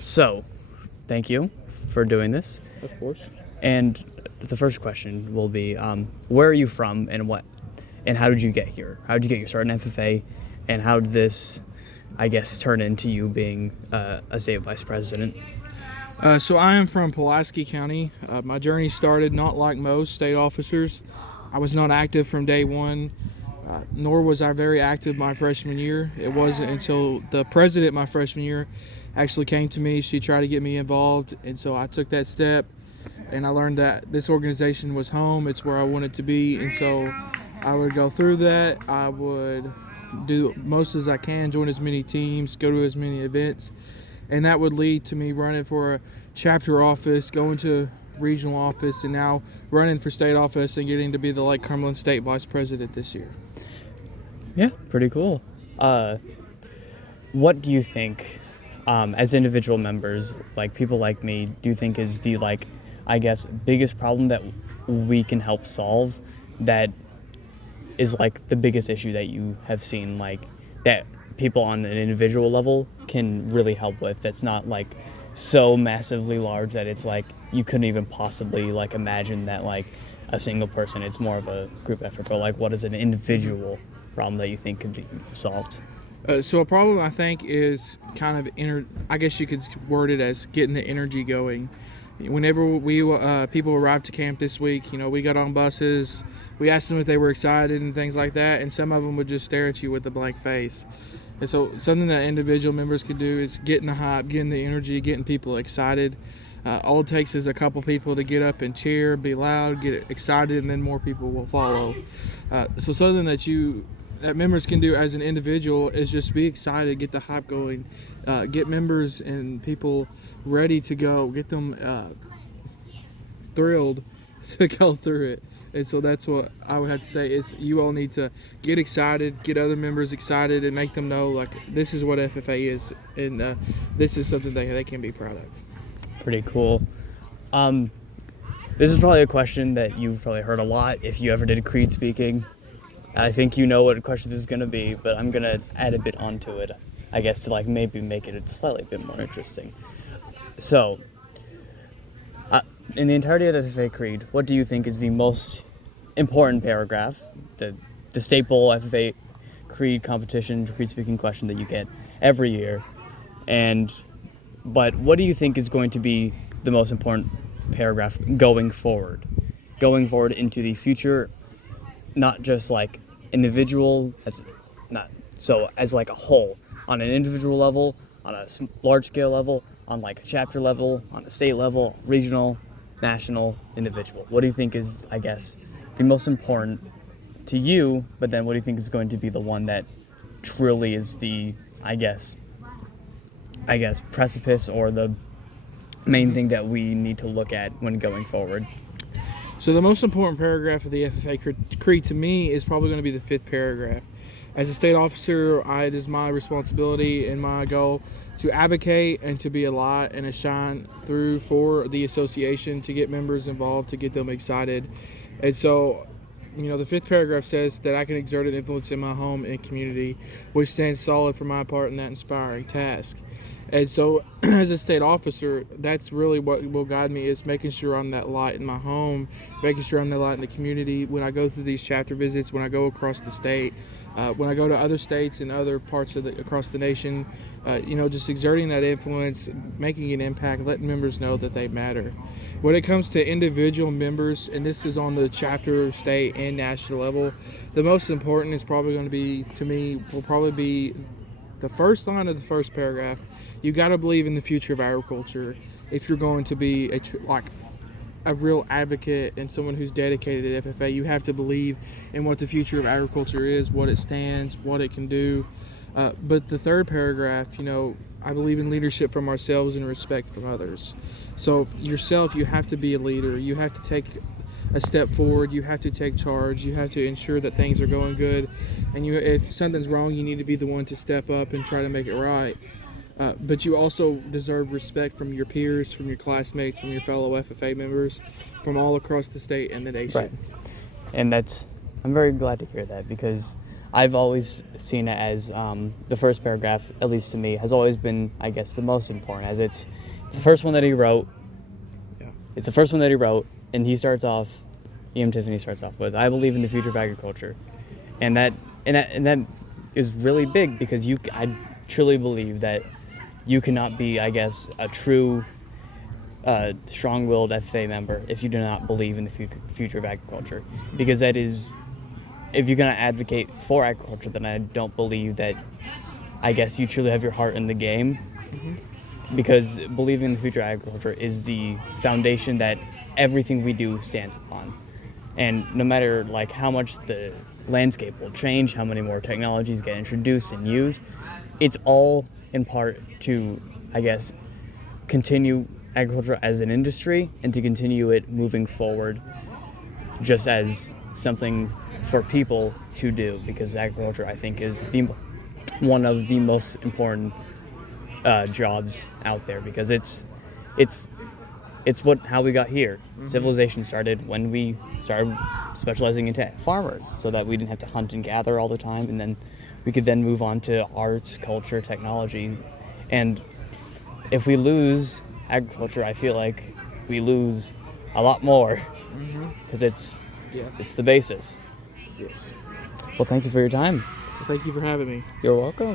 So, thank you for doing this. Of course. And the first question will be, where are you from, and how did you get here? How did you get your start in FFA, and how did this, I guess, turn into you being a state vice president? So I am from Pulaski County. My journey started not like most state officers. I was not active from day one, nor was I very active my freshman year. It wasn't until the president my freshman year actually came to me. She tried to get me involved, and so I took that step, and I learned that this organization was home. It's where I wanted to be, and so I would go through that. I would do most as I can, join as many teams, go to as many events, and that would lead to me running for a chapter office, going to regional office, and now running for state office and getting to be the Cumberland state vice president this year. Yeah, pretty cool. What do you think, as individual members, like people like me, do you think is the, I guess, biggest problem that we can help solve, that is the biggest issue that you have seen, that people on an individual level can really help with, that's not so massively large that it's you couldn't even possibly imagine that a single person, it's more of a group effort, but what is an individual problem that you think could be solved? So a problem I think is kind of I guess you could word it as getting the energy going. Whenever we people arrived to camp this week, we got on buses, we asked them if they were excited and things like that, and some of them would just stare at you with a blank face. And so something that individual members could do is getting the hype, getting the energy, getting people excited. All it takes is a couple people to get up and cheer, be loud, get excited, and then more people will follow. So something that members can do as an individual is just be excited, get the hype going, get members and people ready to go, get them thrilled to go through it. And so that's what I would have to say is you all need to get excited, get other members excited, and make them know this is what FFA is, and this is something they can be proud of. Pretty cool. This is probably a question that you've probably heard a lot if you ever did creed speaking. I think you know what question this is going to be, but I'm going to add a bit onto it, I guess, to maybe make it a slightly bit more interesting. So, in the entirety of the FFA Creed, what do you think is the most important paragraph, the staple FFA Creed competition, creed speaking question that you get every year? But what do you think is going to be the most important paragraph going forward into the future, not just individual, as a whole, on an individual level, on a large scale level, on a chapter level, on a state level, regional, national, individual? What do you think is, I guess, the most important to you, but then what do you think is going to be the one that truly is the, I guess, precipice or the main thing that we need to look at when going forward? So the most important paragraph of the FFA Creed to me is probably going to be the fifth paragraph. As a state officer, it is my responsibility and my goal to advocate and to be a light and a shine through for the association, to get members involved, to get them excited. And so, the fifth paragraph says that I can exert an influence in my home and community, which stands solid for my part in that inspiring task. And so, as a state officer, that's really what will guide me, is making sure I'm that light in my home, making sure I'm that light in the community. When I go through these chapter visits, when I go across the state, when I go to other states and other parts of across the nation, just exerting that influence, making an impact, letting members know that they matter. When it comes to individual members, and this is on the chapter, state, and national level, the most important is probably going to be, to me, will probably be the first line of the first paragraph. You got to believe in the future of agriculture if you're going to be a real advocate and someone who's dedicated to FFA. You have to believe in what the future of agriculture is, what it stands, what it can do. But the third paragraph, I believe in leadership from ourselves and respect from others. So yourself, you have to be a leader. You have to take a step forward. You have to take charge. You have to ensure that things are going good. And if something's wrong, you need to be the one to step up and try to make it right. But you also deserve respect from your peers, from your classmates, from your fellow FFA members, from all across the state and the nation. Right. And I'm very glad to hear that, because I've always seen it as the first paragraph, at least to me, has always been, I guess, the most important, as it's the first one that he wrote. Yeah. It's the first one that he wrote, and he starts off, E.M. Tiffany starts off with, "I believe in the future of agriculture," and that is really big because I truly believe that you cannot be, I guess, a true strong-willed FFA member if you do not believe in the future of agriculture, because that is, if you're going to advocate for agriculture, then I don't believe that, I guess, you truly have your heart in the game, because believing in the future of agriculture is the foundation that everything we do stands upon. And no matter like how much the landscape will change, how many more technologies get introduced and used, it's all in part to, I guess, continue agriculture as an industry and to continue it moving forward just as something for people to do, because agriculture, I think, is one of the most important jobs out there, because it's how we got here. Civilization started when we started specializing into farmers, so that we didn't have to hunt and gather all the time, and then we could then move on to arts, culture, technology. And if we lose agriculture, I feel like we lose a lot more, because it's the basis. Yes. Well, thank you for your time. Well, thank you for having me. You're welcome.